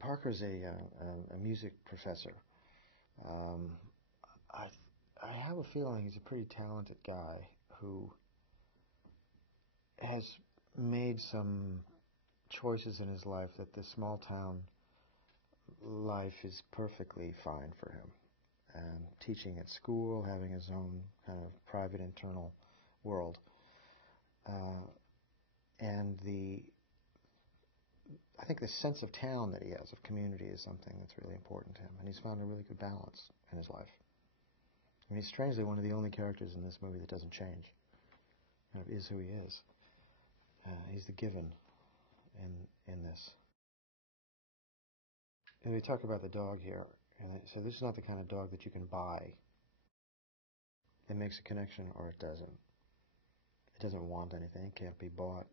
Parker's a music professor. Um, I I have a feeling he's a pretty talented guy who has made some choices in his life that the small town life is perfectly fine for him. And teaching at school, having his own kind of private internal world, uh, and I think the sense of town that he has, of community, is something that's really important to him. And he's found a really good balance in his life. And he's strangely one of the only characters in this movie that doesn't change. Kind of is who he is. He's the given in this. And we talk about the dog here. And so this is not the kind of dog that you can buy. It makes a connection or it doesn't. It doesn't want anything. It can't be bought.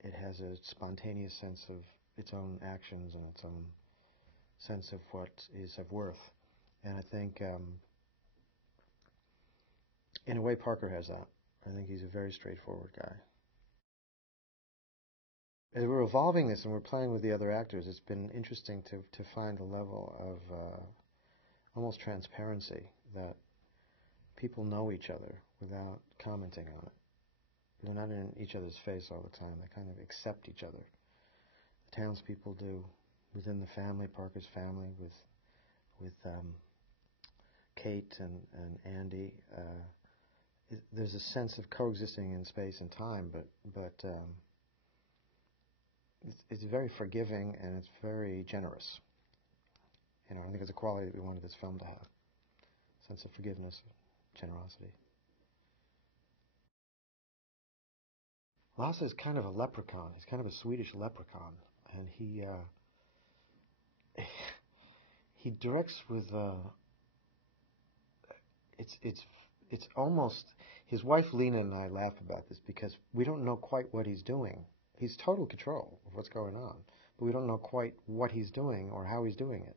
It has a spontaneous sense of its own actions and its own sense of what is of worth. And I think, in a way, Parker has that. I think he's a very straightforward guy. As we're evolving this and we're playing with the other actors, it's been interesting to find a level of almost transparency, that people know each other without commenting on it. They're not in each other's face all the time. They kind of accept each other. The townspeople do. Within the family, Parker's family, with Kate and Andy, there's a sense of coexisting in space and time, but it's very forgiving and it's very generous. I think it's a quality that we wanted this film to have. A sense of forgiveness, generosity. Lasse is kind of a leprechaun. He's kind of a Swedish leprechaun, and he directs with it's almost, his wife Lena and I laugh about this because we don't know quite what he's doing. He's total control of what's going on, but we don't know quite what he's doing or how he's doing it.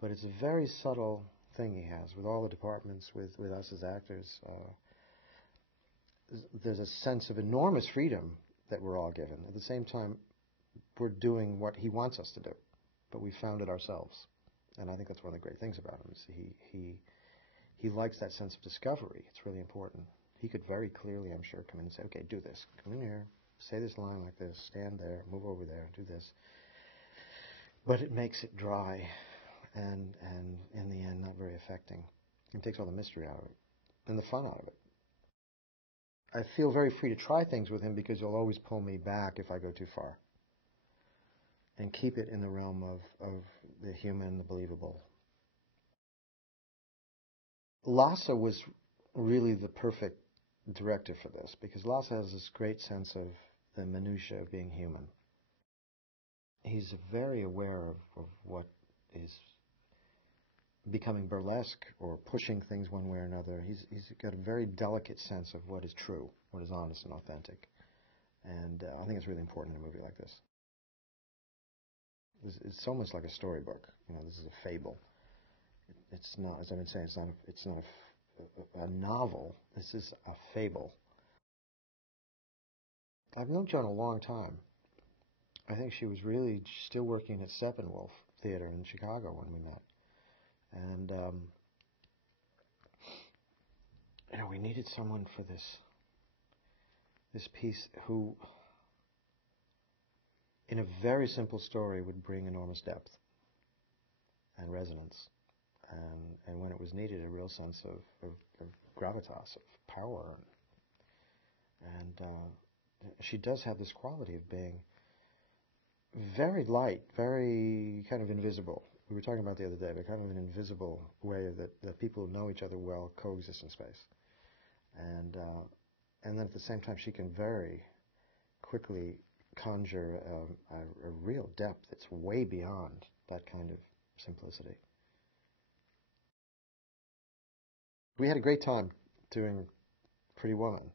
But it's a very subtle thing he has with all the departments, with us as actors. There's a sense of enormous freedom that we're all given. At the same time, we're doing what he wants us to do, but we found it ourselves. And I think that's one of the great things about him. Is he likes that sense of discovery. It's really important. He could very clearly, I'm sure, come in and say, okay, do this. Come in here, say this line like this, stand there, move over there, do this. But it makes it dry and in the end, not very affecting. It takes all the mystery out of it and the fun out of it. I feel very free to try things with him because he'll always pull me back if I go too far and keep it in the realm of the human, the believable. Lasse was really the perfect director for this because Lasse has this great sense of the minutiae of being human. He's very aware of what is becoming burlesque or pushing things one way or another. He's got a very delicate sense of what is true, what is honest and authentic. And I think it's really important in a movie like this. It's almost like a storybook. This is a fable. It's not, as I've been saying, it's not a novel. This is a fable. I've known Joan a long time. I think she was really still working at Steppenwolf Theater in Chicago when we met. And, we needed someone for this piece who, in a very simple story, would bring enormous depth and resonance. And when it was needed, a real sense of gravitas, of power. And she does have this quality of being very light, very kind of invisible. We were talking about the other day, but kind of an invisible way that people who know each other well coexist in space. And then at the same time, she can very quickly conjure a real depth that's way beyond that kind of simplicity. We had a great time doing Pretty Woman.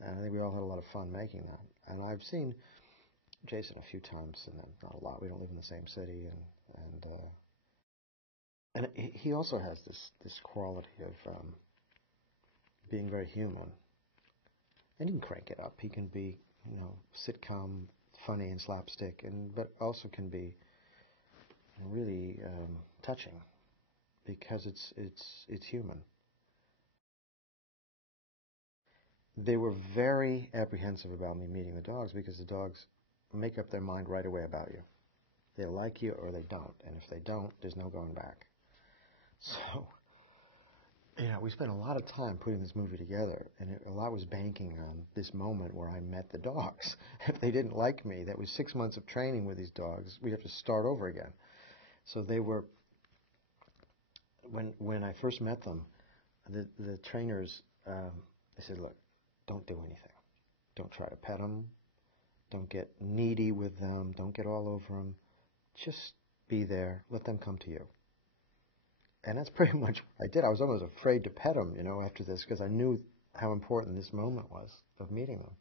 And I think we all had a lot of fun making that. And I've seen Jason a few times, and not a lot. We don't live in the same city, and he also has this quality of being very human. And he can crank it up. He can be, sitcom funny and slapstick, but also can be really touching because it's human. They were very apprehensive about me meeting the dogs because the dogs make up their mind right away about you. They like you or they don't, and if they don't, there's no going back. So, we spent a lot of time putting this movie together, and a lot was banking on this moment where I met the dogs. If they didn't like me, that was 6 months of training with these dogs. We'd have to start over again. So they were, when I first met them, the trainers, they said, look, don't do anything. Don't try to pet them. Don't get needy with them. Don't get all over them. Just be there. Let them come to you. And that's pretty much what I did. I was almost afraid to pet them, after this, because I knew how important this moment was of meeting them.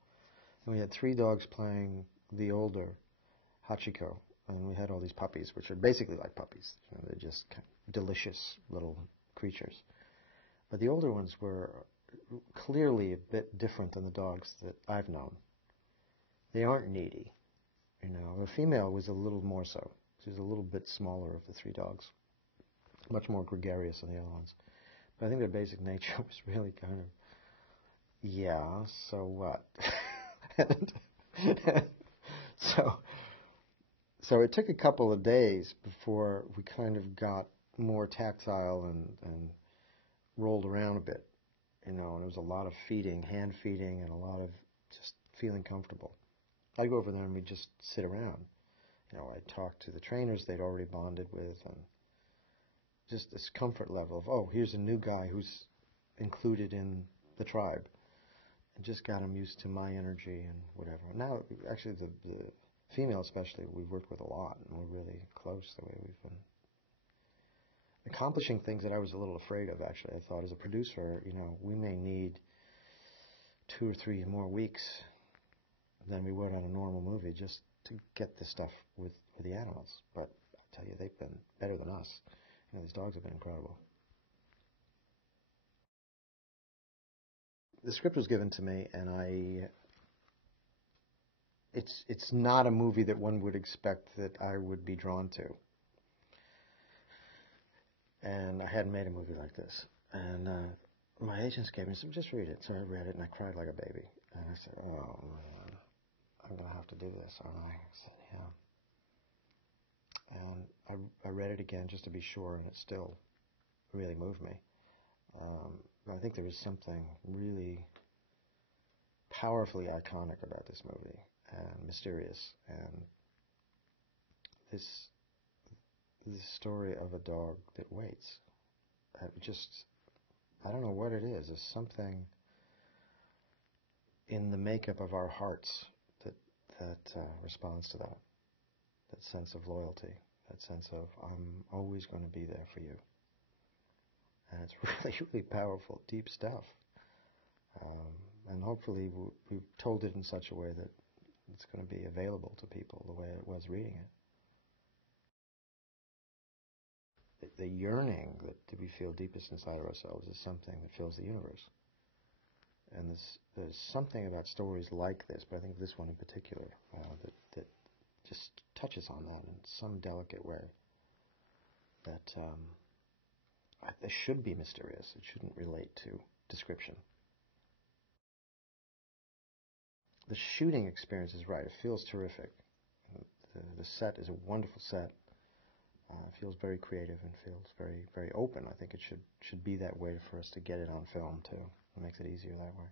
And we had 3 dogs playing the older Hachiko, and we had all these puppies, which are basically like puppies. They're just kind of delicious little creatures. But the older ones were clearly a bit different than the dogs that I've known. They aren't needy. The female was a little more so. She was a little bit smaller of the 3 dogs. Much more gregarious than the other ones. But I think their basic nature was really kind of, yeah, so what? So it took a couple of days before we kind of got more tactile and rolled around a bit, and it was a lot of feeding, hand feeding, and a lot of just feeling comfortable. I'd go over there and we'd just sit around. I'd talk to the trainers they'd already bonded with, and just this comfort level of, oh, here's a new guy who's included in the tribe. And just got him used to my energy and whatever. Now, actually, the female especially, we've worked with a lot, and we're really close the way we've been accomplishing things that I was a little afraid of, actually. I thought as a producer, we may need 2 or 3 more weeks than we would on a normal movie just to get this stuff with the animals. But I'll tell you, they've been better than us. These dogs have been incredible. The script was given to me, and it's not a movie that one would expect that I would be drawn to. And I hadn't made a movie like this. And my agents gave me some, just read it. So I read it, and I cried like a baby. And I said, oh, man, I'm going to have to do this, aren't I? I said, yeah. And I read it again just to be sure, and it still really moved me. I think there was something really powerfully iconic about this movie, and mysterious, and this story of a dog that waits. I don't know what it is. There's something in the makeup of our hearts that responds to that sense of loyalty, that sense of I'm always going to be there for you. And it's really, really powerful, deep stuff. And hopefully we've told it in such a way that it's going to be available to people the way it was reading it. The yearning that we feel deepest inside of ourselves is something that fills the universe. And there's something about stories like this, but I think this one in particular, that just touches on that in some delicate way. That it should be mysterious. It shouldn't relate to description. The shooting experience is right. It feels terrific. The set is a wonderful set. It feels very creative and feels very, very open. I think it should be that way for us to get it on film too. It makes it easier that way.